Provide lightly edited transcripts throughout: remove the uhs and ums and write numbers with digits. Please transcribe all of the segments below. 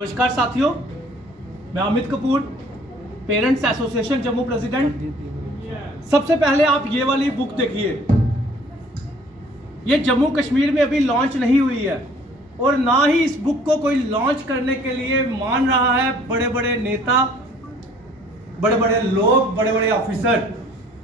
नमस्कार साथियों, मैं Amit Kapoor, parents association Jammu president. सबसे पहले आप ये वाली बुक देखिए। ये जम्मू कश्मीर में अभी लॉन्च नहीं हुई है और ना ही इस बुक को कोई लॉन्च करने के लिए मान रहा है। बड़े बड़े नेता, बड़े बड़े लोग, बड़े बड़े ऑफिसर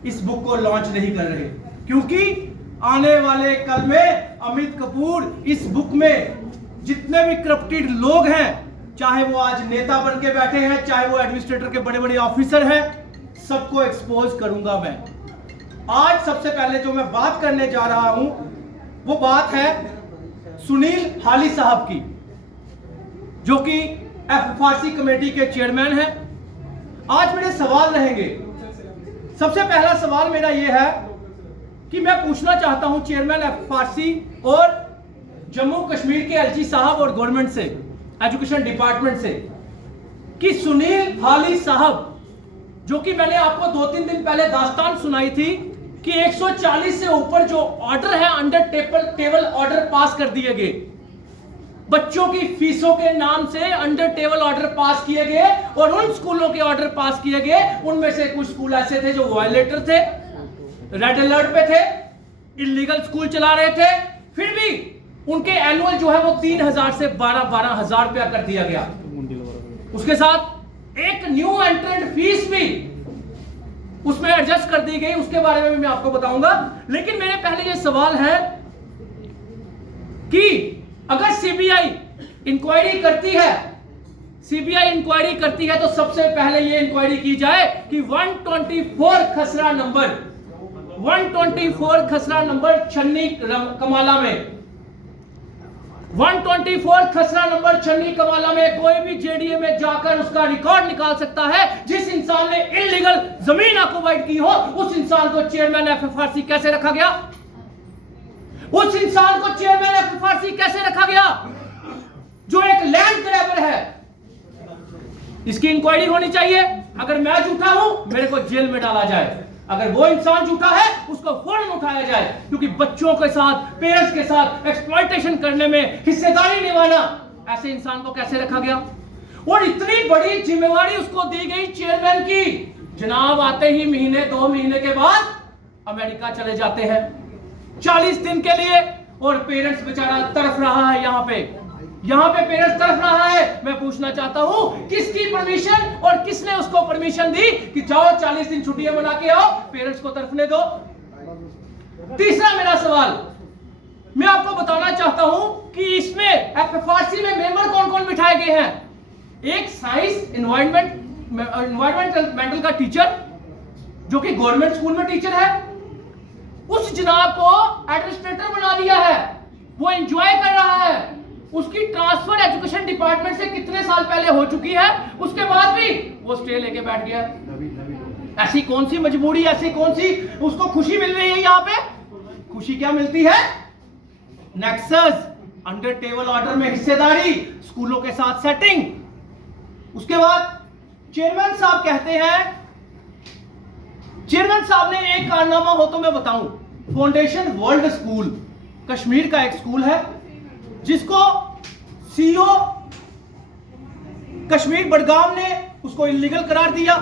इस बुक को लॉन्च नहीं कर रहे, क्योंकि आने वाले कल में अमित कपूर इस बुक में जितने भी करप्टेड लोग हैं, चाहे वो आज नेता बन के बैठे हैं, चाहे वो एडमिनिस्ट्रेटर के बड़े बड़े ऑफिसर हैं, सबको एक्सपोज करूंगा मैं। आज सबसे पहले जो मैं बात करने जा रहा हूं वो बात है सुनील हाली साहब की, जो कि एफएफआरसी कमेटी के चेयरमैन हैं। आज मेरे सवाल रहेंगे। सबसे पहला सवाल मेरा यह है कि मैं पूछना चाहता हूं चेयरमैन एफएफआरसी और जम्मू कश्मीर के एलजी साहब और गवर्नमेंट से, एजुकेशन डिपार्टमेंट से, कि सुनील हाली साहब, जो कि मैंने आपको 2-3 दिन पहले दास्तान सुनाई थी कि 140 से ऊपर जो ऑर्डर है, अंडर टेबल ऑर्डर पास कर दिए गए, बच्चों की फीसों के नाम से अंडर टेबल ऑर्डर पास किए गए, और उन स्कूलों के ऑर्डर पास किए गए, उनमें से कुछ स्कूल ऐसे थे जो वायलेटर थे, रेड अलर्ट पे थे, इलीगल स्कूल चला रहे थे, फिर भी उनके एनुअल जो है वो 3,000 से 12,000 रुपया कर दिया गया। उसके साथ एक न्यू एंट्रेंट फीस भी उसमें एडजस्ट कर दी गई, उसके बारे में भी मैं आपको बताऊंगा। लेकिन मेरे पहले ये सवाल है कि अगर सीबीआई इंक्वायरी करती है, तो सबसे पहले ये इंक्वायरी की जाए कि 124 खसरा नंबर छन्नी कमाला में, 124 खसरा नंबर छन्नी कमाला में कोई भी जेडीए में जाकर उसका रिकॉर्ड निकाल सकता है। जिस इंसान ने इलीगल जमीन ऑक्युपाइड की हो, उस इंसान को चेयरमैन एफएफआरसी कैसे रखा गया? उस इंसान को चेयरमैन एफएफआरसी कैसे रखा गया जो एक लैंड ग्रैबर है? इसकी इंक्वायरी होनी चाहिए। अगर मैं झूठा हूं, मेरे को जेल में डाला जाए। अगर वो इंसान झूठा है, उसको फौरन उठाया जाए, क्योंकि बच्चों के साथ, पेरेंट्स के साथ एक्सप्लॉयटेशन करने में हिस्सेदारी निभाना, ऐसे इंसान को कैसे रखा गया? और इतनी बड़ी जिम्मेवारी उसको दी गई चेयरमैन की। जनाब आते ही महीने 2 महीने के बाद अमेरिका चले जाते हैं 40 दिन के लिए, और पेरेंट्स बेचारा तरफ रहा है। यहां पे पेरेंट्स तरफ रहा है। मैं पूछना चाहता हूं, किसकी परमिशन और किसने उसको परमिशन दी कि जाओ 40 दिन छुट्टियां बना के आओ, पेरेंट्स को तरफने दो? तीसरा मेरा सवाल, मैं आपको बताना चाहता हूं कि इसमें एफएफआरसी में मेंबर कौन कौन बिठाए गए हैं। एक साइंस एनवायरमेंटल का टीचर, जो कि गवर्नमेंट स्कूल में टीचर है, उस जनाब को एडमिनिस्ट्रेटर बना दिया है। वो एंजॉय कर रहा है। उसकी ट्रांसफर एजुकेशन डिपार्टमेंट से कितने साल पहले हो चुकी है, उसके बाद भी वो स्टे लेके बैठ गया। ऐसी कौन सी मजबूरी, ऐसी कौन सी उसको खुशी मिल रही है? यहां पे खुशी क्या मिलती है? नेक्सस, अंडर टेबल ऑर्डर में हिस्सेदारी, स्कूलों के साथ सेटिंग। उसके बाद चेयरमैन साहब कहते हैं, चेयरमैन साहब ने एक कारनामा हो तो मैं बताऊं। फाउंडेशन वर्ल्ड स्कूल कश्मीर का एक स्कूल है, जिसको सीईओ कश्मीर बडगाम ने उसको इलीगल करार दिया,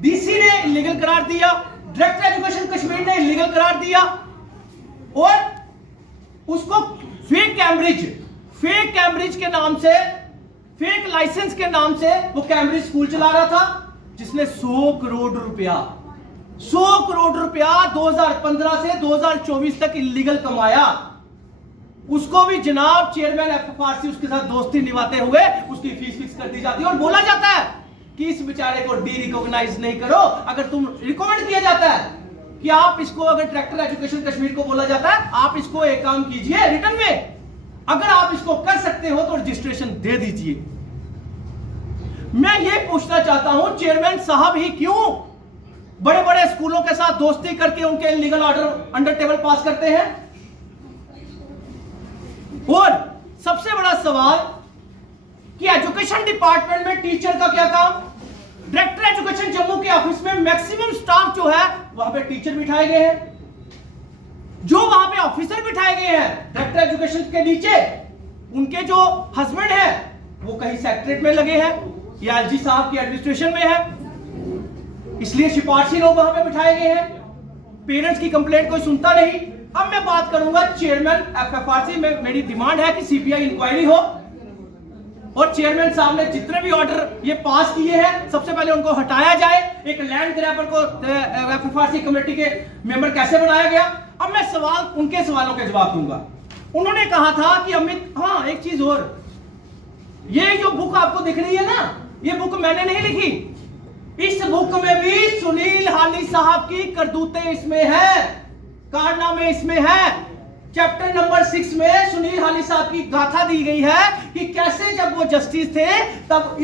डीसी ने इलीगल करार दिया, डायरेक्टर एजुकेशन कश्मीर ने इलीगल करार दिया, और उसको फेक कैम्ब्रिज के नाम से, फेक लाइसेंस के नाम से वो कैम्ब्रिज स्कूल चला रहा था, जिसने 100 करोड़ रुपया 2015 से 2024 तक इलीगल कमाया। उसको भी जनाब चेयरमैन एफएफआरसी उसके साथ दोस्ती निभाते हुए उसकी फीस फिक्स कर दी जाती है, और बोला जाता है कि इस बेचारे को डी रिकॉग्नाइज नहीं करो। अगर तुम रिकमेंड किया जाता है कि आप इसको, अगर डायरेक्टर एजुकेशन कश्मीर को बोला जाता है आप इसको एक काम कीजिए रिटर्न में, अगर आप इसको कर सकते हो तो रजिस्ट्रेशन दे दीजिए। मैं ये पूछना चाहता हूं, चेयरमैन साहब ही क्यों बड़े बड़े स्कूलों के साथ दोस्ती करके उनके इलीगल ऑर्डर अंडर टेबल पास करते हैं? और सबसे बड़ा सवाल कि एजुकेशन डिपार्टमेंट में टीचर का क्या काम? डायरेक्टर एजुकेशन जम्मू के ऑफिस में मैक्सिमम स्टाफ जो है वहां पे टीचर बिठाए गए हैं, जो वहां पे ऑफिसर बिठाए गए हैं डायरेक्टर एजुकेशन के नीचे, उनके जो हस्बैंड है वो कहीं सेक्रेटरीट में लगे हैं या एलजी साहब की एडमिनिस्ट्रेशन में है, इसलिए सिफारशी लोग वहां पे बिठाए गए हैं। पेरेंट्स की कंप्लेंट कोई सुनता नहीं। अब मैं बात करूंगा चेयरमैन एफएफआरसी में, मेरी डिमांड है कि सीबीआई इंक्वायरी हो और चेयरमैन साहब ने जितने भी ऑर्डर ये पास किए हैं सबसे पहले उनको हटाया जाए। एक लैंड ग्रैबर को एफएफआरसी कमेटी के मेंबर कैसे बनाया गया? अब मैं उनके सवालों के जवाब दूंगा। उन्होंने कहा था कि अमित, हाँ एक चीज और, ये जो बुक आपको दिख रही है ना, ये बुक मैंने नहीं लिखी। इस बुक में भी सुनील हाली साहब की करतूतें इसमें है, कारनामे इसमें है। चैप्टर नंबर 6 में सुनील हाली साहब की गाथा दी गई है कि कैसे जब वो जस्टिस थे तब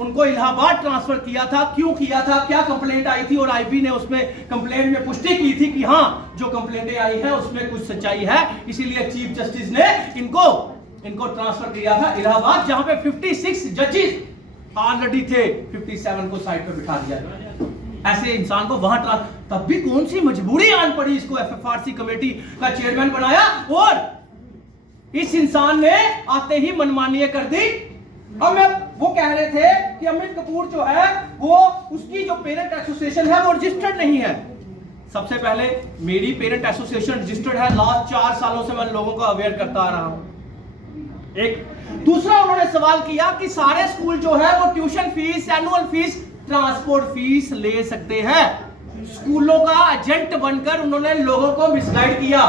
उनको इलाहाबाद ट्रांसफर किया था, क्यों किया था, क्या कंप्लेंट आई थी और आईबी ने उसमें कंप्लेंट में पुष्टि की थी कि हाँ जो कंप्लेंटें आई हैं उसमें कुछ सच्चाई है, इसीलिए चीफ जस्टिस ने इनको ट्रांसफर किया था इलाहाबाद, जहां पे 56 जजेस ऑलरेडी थे, 57 को साइड पे बिठा दिया। ऐसे इंसान को वहां तब भी कौन सी मजबूरी आन पड़ी, इसको एफएफआरसी कमेटी का चेयरमैन बनाया और इस इंसान ने आते ही मनमानी कर दी। अब मैं वो कह रहे थे कि अमित कपूर जो है वो, उसकी जो पेरेंट एसोसिएशन है वो रजिस्टर्ड नहीं है। सबसे पहले मेरी पेरेंट एसोसिएशन रजिस्टर्ड है, लास्ट 4 सालों से मैं लोगों को अवेयर करता आ रहा हूं। एक दूसरा उन्होंने सवाल किया कि सारे स्कूल जो है वो tuition fees, annual fees, transport fees ले सकते हैं। स्कूलों का एजेंट बनकर उन्होंने लोगों को मिसगाइड किया।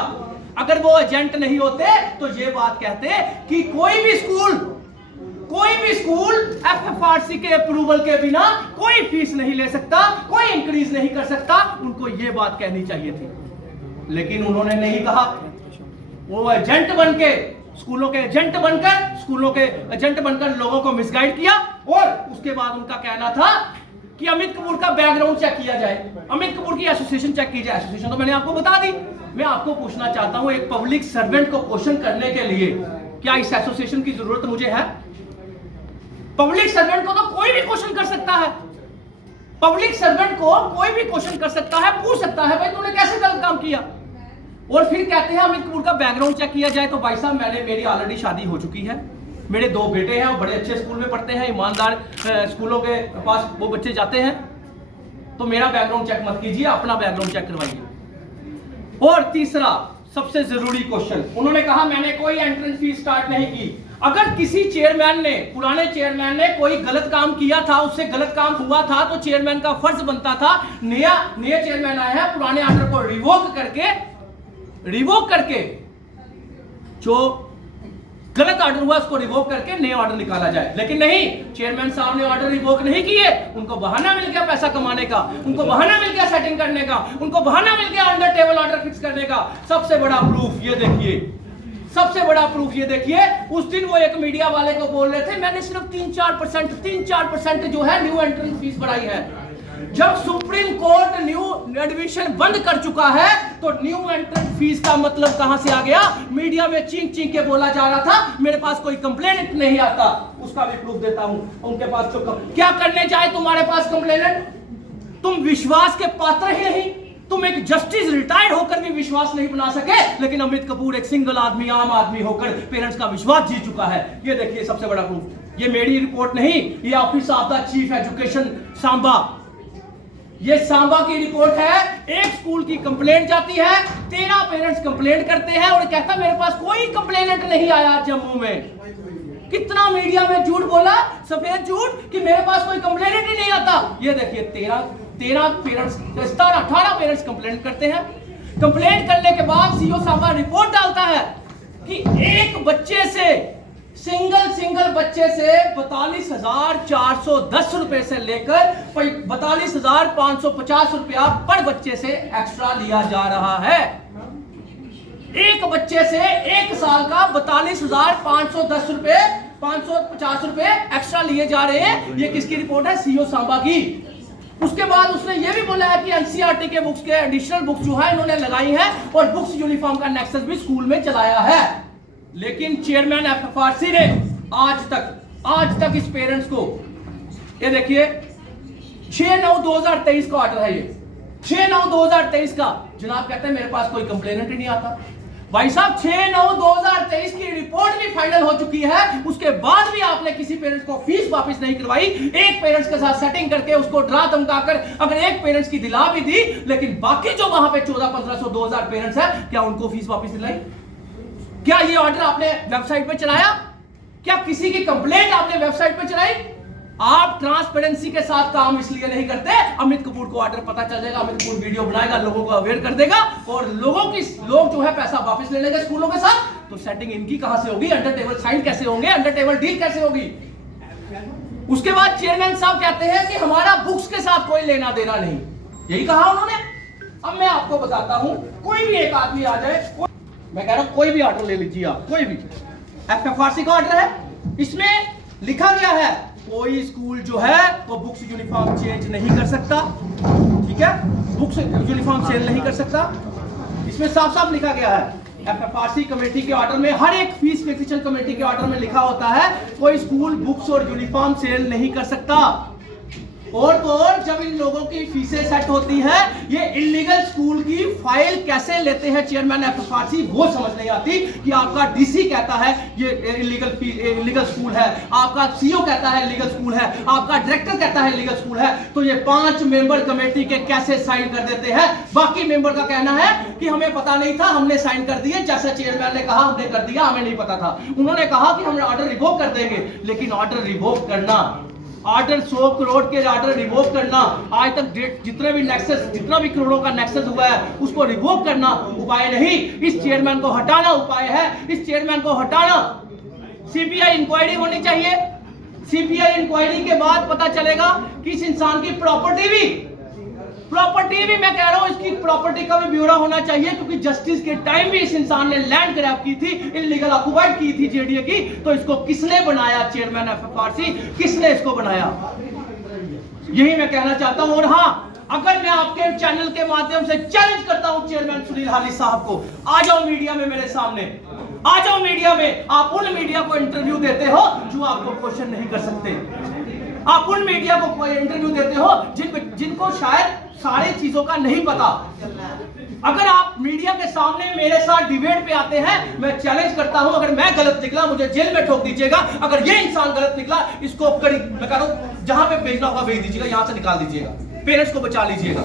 अगर वो एजेंट नहीं होते तो ये बात कहते कि कोई भी स्कूल एफएफआरसी के अप्रूवल के बिना कोई फीस नहीं ले सकता, कोई इंक्रीज नहीं कर सकता। उनको ये बात कहनी चाहिए थी, लेकिन उन्होंने नहीं कहा। वो एजेंट बनके, स्कूलों के एजेंट बनकर लोगों को मिसगाइड किया और उसके बाद उनका कहना था कि अमित कपूर का बैकग्राउंड चेक किया जाए, अमित कपूर की एसोसिएशन चेक की जाए। एसोसिएशन तो मैंने आपको बता दी। मैं आपको पूछना चाहता हूं, एक पब्लिक सर्वेंट को क्वेश्चन करने के लिए क्या इस एसोसिएशन की जरूरत मुझे है? पब्लिक सर्वेंट को तो कोई भी क्वेश्चन कर सकता है, पब्लिक सर्वेंट को कोई भी क्वेश्चन कर सकता है, पूछ सकता है भाई तूने कैसे गलत काम किया। और फिर कहते हैं अमित कपूर का बैकग्राउंड चेक किया जाए। तो भाई साहब, मेरी ऑलरेडी शादी हो चुकी है, मेरे 2 बेटे हैं, वो बड़े अच्छे स्कूल में पढ़ते हैं, ईमानदार स्कूलों के पास वो बच्चे जाते हैं, तो मेरा बैकग्राउंड चेक मत कीजिए, अपना बैकग्राउंड चेक करवाइए। और तीसरा सबसे जरूरी क्वेश्चन, उन्होंने कहा मैंने कोई एंट्रेंस फीस स्टार्ट नहीं की। अगर किसी चेयरमैन ने, पुराने चेयरमैन ने कोई गलत काम किया था, उससे गलत काम हुआ था, तो चेयरमैन का फर्ज बनता था, नया चेयरमैन आया है, पुराने ऑर्डर को रिवोक करके जो गलत ऑर्डर हुआ उसको रिवोक करके नया ऑर्डर निकाला जाए। लेकिन नहीं, चेयरमैन साहब ने ऑर्डर रिवोक नहीं किए, उनको बहाना मिल गया पैसा कमाने का, उनको बहाना मिल गया सेटिंग करने का, उनको बहाना मिल गया अंडर टेबल ऑर्डर फिक्स करने का। सबसे बड़ा प्रूफ ये देखिए, उस दिन वो एक मीडिया वाले को बोल रहे थे मैंने सिर्फ 3-4% जो है न्यू एंट्रेंस फीस बढ़ाई है। जब सुप्रीम कोर्ट न्यू एडमिशन बंद कर चुका है तो न्यू एंट्रेंस फीस का मतलब कहां से आ गया? मीडिया में चीख के बोला जा रहा था मेरे पास कोई कंप्लेनेंट नहीं आता। उसका भी प्रूफ देता हूं। उनके पास जो क्या करने जाए तुम्हारे पास कंप्लेनेंट, तुम विश्वास के पात्र ही नहीं। तुम एक जस्टिस रिटायर्ड होकर भी विश्वास नहीं बना सके, लेकिन अमित कपूर एक सिंगल आदमी, आम आदमी होकर पेरेंट्स का विश्वास जीत चुका है। ये देखिए सबसे बड़ा प्रूफ। ये मेरी रिपोर्ट नहीं, ये office of the chief education Samba, ये सांबा की रिपोर्ट है। एक स्कूल की कंप्लेंट जाती है, 13 पेरेंट्स कंप्लेंट करते हैं और कहता मेरे पास कोई कंप्लेनेंट नहीं आया जम्मू में। कितना मीडिया में झूठ बोला, सफेद झूठ कि मेरे पास कोई कंप्लेनेंट ही नहीं आता। ये देखिए 13 पेरेंट्स, 18 पेरेंट्स कंप्लेंट करते हैं। कंप्लेंट करने के बाद सीओ सांबा रिपोर्ट डालता है कि एक बच्चे से, सिंगल बच्चे से 42,410 रुपए से लेकर 42,550 रुपया पर बच्चे से एक्स्ट्रा लिया जा रहा है। एक बच्चे से 1 साल का 42,510 रुपए, 550 रुपए एक्स्ट्रा लिए जा रहे हैं। ये किसकी रिपोर्ट है? सीओ सांबा की। उसके बाद उसने ये भी बोला है कि एनसीईआरटी के बुक्स के एडिशनल बुक्स जो है इन्होंने लगाई है और बुक्स यूनिफॉर्म का नेक्सस भी स्कूल में चलाया है। लेकिन चेयरमैन एफएफआरसी ने आज तक इस पेरेंट्स को, ये देखिए 6/9/2023 का ऑर्डर है, ये 6/9/2023 का। जनाब कहते हैं मेरे पास कोई कंप्लेनेंट ही नहीं आता। भाई साहब 6/9/2023 की रिपोर्ट भी फाइनल हो चुकी है, उसके बाद भी आपने किसी पेरेंट्स को फीस वापस नहीं करवाई। एक पेरेंट्स के साथ सेटिंग करके उसको डरा धमकाकर अगर एक पेरेंट्स की दिला भी दी, लेकिन बाकी जो वहां पे 1400-1500 2000 पेरेंट्स है, क्या उनको फीस वापस दिलाई? क्या ये ऑर्डर आपने वेबसाइट पे चलाया? क्या किसी की कंप्लेंट आपने वेबसाइट पे चलाई? आप ट्रांसपेरेंसी के साथ काम इसलिए नहीं करते, अमित कपूर को ऑर्डर पता चल जाएगा, अमित कपूर वीडियो बनाएगा, लोगों को अवेयर कर देगा और लोग जो है पैसा वापस ले लेंगे स्कूलों के साथ। तो सेटिंग इनकी कहां से होगी? अंडर टेबल साइन कैसे होंगे? अंडर टेबल डील कैसे होगी? उसके बाद चेयरमैन साहब कहते हैं कि हमारा बुक्स के साथ कोई लेना देना नहीं, यही कहा उन्होंने। अब मैं आपको बताता हूं, कोई भी एक आदमी आ जाए, मैं कह रहा हूं कोई भी ऑर्डर ले लीजिए आप, कोई भी FFRC का ऑर्डर है, इसमें लिखा गया है कोई स्कूल जो है वो बुक्स यूनिफॉर्म चेंज नहीं कर सकता, ठीक है, बुक्स यूनिफॉर्म चेंज नहीं कर सकता, इसमें साफ साफ लिखा गया है। FFRC कमेटी के ऑर्डर में, हर एक फीस फिक्सेशन कमेटी के ऑर्डर में लिखा होता है कोई स्कूल बुक्स और यूनिफॉर्म सेल नहीं कर सकता। और तो और जब इन लोगों की फीसें सेट होती है, ये इलीगल स्कूल की फाइल कैसे लेते हैं चेयरमैन FFRC, वो समझ नहीं आती कि आपका DC कहता है ये इलीगल स्कूल है, आपका CO कहता है इलीगल स्कूल है, आपका डायरेक्टर कहता है इलीगल स्कूल है, तो ये 5 मेंबर कमेटी के कैसे साइन कर देते हैं? बाकी मेंबर का कहना है कि हमें पता नहीं था, हमने साइन कर दिए, जैसा चेयरमैन ने कहा हमने कर दिया, हमें नहीं पता था। उन्होंने कहा कि हम ऑर्डर रिवोक कर देंगे, लेकिन ऑर्डर रिवोक करना, ऑर्डर 100 करोड़ के ऑर्डर रिवोक करना, आज तक जितने भी नेक्सस, जितना भी करोड़ों का नेक्सस हुआ है उसको रिवोक करना उपाय नहीं, इस चेयरमैन को हटाना उपाय है। इस चेयरमैन को हटाना, CBI इंक्वायरी होनी चाहिए। CBI इंक्वायरी के बाद पता चलेगा कि इस इंसान की प्रॉपर्टी भी मैं कह रहा हूं, इसकी प्रॉपर्टी का भी ब्यौरा होना चाहिए, क्योंकि जस्टिस के टाइम भी इस इंसान ने लैंड ग्रैब की थी, इलीगल ऑक्युपाइड की थी JDA की, तो इसको किसने बनाया? चेयरमैन FFRC, किसने इसको बनाया? यही मैं कहना चाहता हूं। और हां, अगर मैं आपके चैनल के माध्यम से चैलेंज करता हूं चेयरमैन सुनील हाली साहब को, आ जाओ मीडिया में, मेरे सामने आ जाओ मीडिया में। आप उन मीडिया को इंटरव्यू देते हो जो आपको क्वेश्चन नहीं कर सकते, आप उन मीडिया को इंटरव्यू देते हो जिनको शायद सारी चीजों का नहीं पता। अगर आप मीडिया के सामने मेरे साथ डिबेट पे आते हैं, मैं चैलेंज करता हूं, अगर मैं गलत निकला मुझे जेल में ठोक दीजिएगा, अगर ये इंसान गलत निकला इसको कड़ी मैं कह रहा हूं जहां पे भेजना होगा भेज दीजिएगा, यहां से निकाल दीजिएगा, पेरेंट्स को बचा लीजिएगा।